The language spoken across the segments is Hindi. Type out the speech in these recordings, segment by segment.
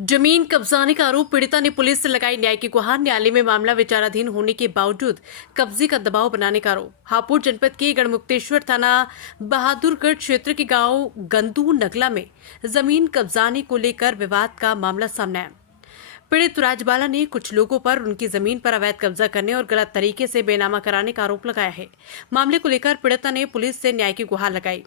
जमीन कब्जाने का आरोप पीड़िता ने पुलिस से लगाई न्याय की गुहार। न्यायालय में मामला विचाराधीन होने के बावजूद कब्जे का दबाव बनाने का आरोप। हापुड़ जनपद के गढ़मुक्तेश्वर थाना बहादुरगढ़ क्षेत्र के गांव गंदू नगला में जमीन कब्जाने को लेकर विवाद का मामला सामने आया। पीड़ित राजबाला ने कुछ लोगों पर उनकी जमीन पर अवैध कब्जा करने और गलत तरीके से बेनामा कराने का आरोप लगाया है। मामले को लेकर पीड़िता ने पुलिस से न्याय की गुहार लगाई।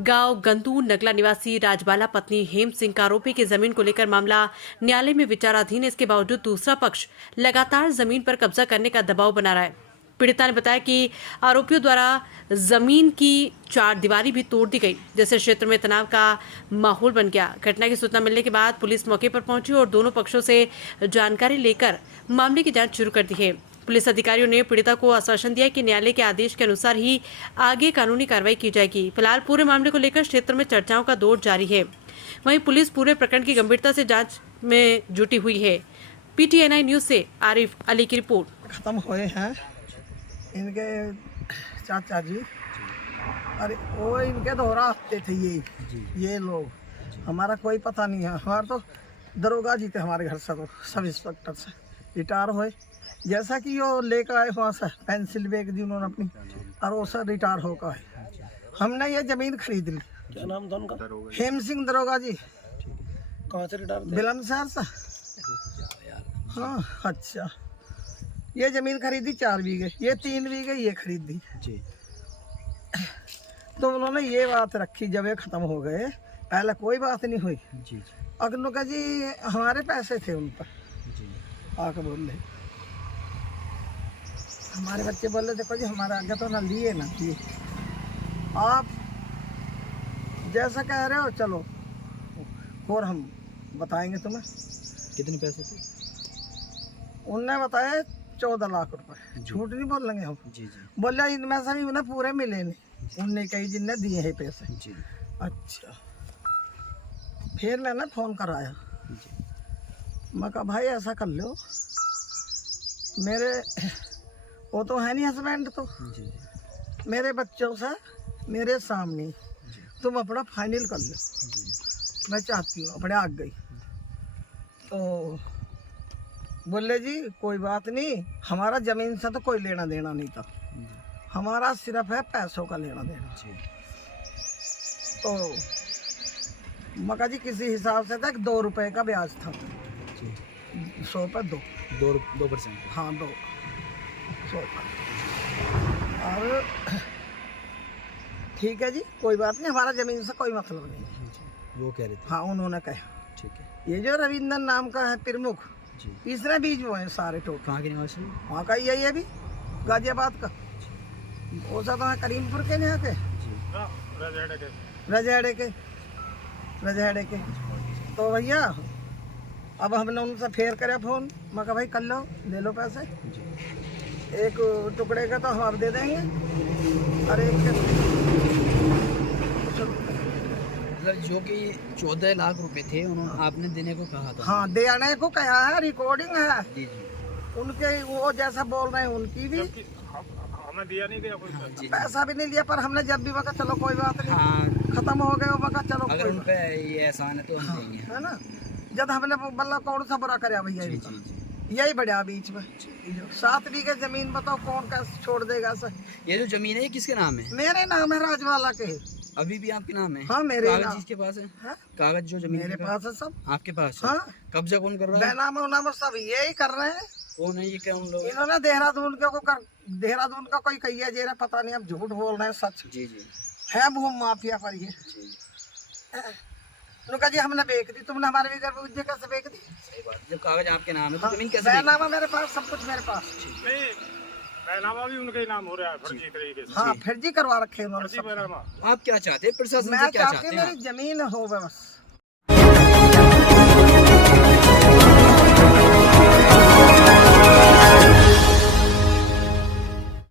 गांव गंदू नगला निवासी राजबाला पत्नी हेम सिंह का आरोपी की जमीन को लेकर मामला न्यायालय में विचाराधीन है। इसके बावजूद दूसरा पक्ष लगातार जमीन पर कब्जा करने का दबाव बना रहा है। पीड़िता ने बताया कि आरोपियों द्वारा जमीन की चारदीवारी भी तोड़ दी गई, जिससे क्षेत्र में तनाव का माहौल बन गया। घटना की सूचना मिलने के बाद पुलिस मौके पर पहुंची और दोनों पक्षों से जानकारी लेकर मामले की जांच शुरू कर दी है। पुलिस अधिकारियों ने पीड़िता को आश्वासन दिया कि न्यायालय के आदेश के अनुसार ही आगे कानूनी कार्रवाई की जाएगी। फिलहाल पूरे मामले को लेकर क्षेत्र में चर्चाओं का दौर जारी है। वहीं पुलिस पूरे प्रकरण की गंभीरता से जांच में जुटी हुई है। PTNI न्यूज से आरिफ अली की रिपोर्ट। खत्म हुए हैं इनके चाचा जी, अरे वो इनके दोहरा हफ्ते थे ये लोग। हमारा कोई पता नहीं है। हमारा तो दरोगा जी थे हमारे घर से, तो सब इंस्पेक्टर से रिटायर हुए। जैसा कि वो लेकर आए वहाँ से पेंसिल बैग दी उन्होंने अपनी, और वो सर रिटायर होकर आए। हमने ये जमीन खरीद ली। क्या नाम था उनका? हेम सिंह दरोगा जी। कहाँ से रिटायर थे? बुलंदशहर से। हाँ अच्छा, ये जमीन खरीदी 4 बीघे, ये 3 बीघे ये खरीदी जी। तो उन्होंने ये बात रखी जब ये खत्म हो गए, पहले कोई बात नहीं हुई। जी अगनों का जी हमारे पैसे थे उन पर, जी। आके बोल रहे, हमारे बच्चे बोल रहे देखो जी हमारे आगे तो ना लिए ना किए, आप जैसा कह रहे हो चलो और हम बताएंगे तुम्हें। कितने पैसे थे? उनने बताया 14 लाख रुपए। झूठ नहीं बोल लेंगे हम। जी जी बोला इनमें से भी उन्हें पूरे मिले नहीं, उनने कई जिनने दिए हैं पैसे। जी। अच्छा, फिर मैंने फ़ोन कराया। जी। मैं कहा भाई ऐसा कर लो, मेरे वो तो है नहीं हस्बैंड, तो जी मेरे बच्चों से मेरे सामने तुम अपना फाइनल कर लो, जी। मैं चाहती हूँ अपने आग गई। तो बोले जी कोई बात नहीं, हमारा ज़मीन से तो कोई लेना देना नहीं था, हमारा सिर्फ है पैसों का लेना देना। जी। तो मका जी किसी हिसाब से तक 2 रुपए का ब्याज था। जी। 100 पर 2%। हाँ 2 100 और ठीक है जी कोई बात नहीं, हमारा ज़मीन से कोई मतलब नहीं है। वो कह रहे थे। हाँ उन्होंने कहा। ठीक है। ये जो रविंदर नाम का है प्रमुख, जी। इसने बीच वो है सारे टोटल। कहाँ के निवासी? वहाँ का यही है भी, गाजियाबाद का। वो सब है करीमपुर के यहाँ के, रजहड़े के। तो भैया अब हमने उनसे फेर करे फ़ोन, मैं कहा भाई कर लो, ले लो पैसे। जी। एक टुकड़े का तो हम आप दे देंगे और एक मतलब जो कि 14 लाख रुपए थे उन्होंने आपने देने को कहा था। हाँ देने को कहा है, रिकॉर्डिंग है जी जी। उनके, वो जैसा बोल रहे हैं उनकी भी। हमें दिया नहीं गया कोई हाँ, जी, पैसा भी नहीं लिया, पर हमने जब भी वक्त चलो कोई बात नहीं, हाँ, खत्म हो गए वो वक्त चलो अगर कोई उन बात पे ये एहसान है तो हम देंगे। है ना। जब हमने मतलब कौन सा बुरा कराया भैया जी इनका? जी जी। यही बढ़िया बीच में 7 बीघे जमीन, बताओ कौन कैसे छोड़ देगा सर। ये जो जमीन है ये किसके नाम है? मेरे नाम है राजवाला के। अभी भी आपके नाम है? हाँ मेरे कागज नाम जिसके पास है? है? कागज जो जमीन मेरे के पास है सब। आपके पास है? हाँ कब्जा कौन कर रहा है? बेनामा उनामा सब यही कर रहे हैं। कौन है ये? क्या उन लोग? इन्होंने देहरादून के को कर, देहरादून का कोई कहिए जेरा पता नहीं, अब झूठ बोल रहे हैं सच जी जी है, भूम माफिया पर ये। जी। उनका जी हमने बेच दी, तुमने हमारे भी घर कैसे बेच दी? सही बात। जब कागज आपके नाम है तो हाँ, जमीन कैसे बेनामा मेरे पास, सब कुछ मेरे पास। नहीं, बैनामा भी उनके ही नाम हो रहा है फर्जी तरीके से। हाँ फर्जी करवा रखे उन्होंने फर्जी सब। बैनामा। आप क्या चाहते हैं? प्रशासन मैं से क्या चाहती चाहते हैं? मेरी जमीन हो बस।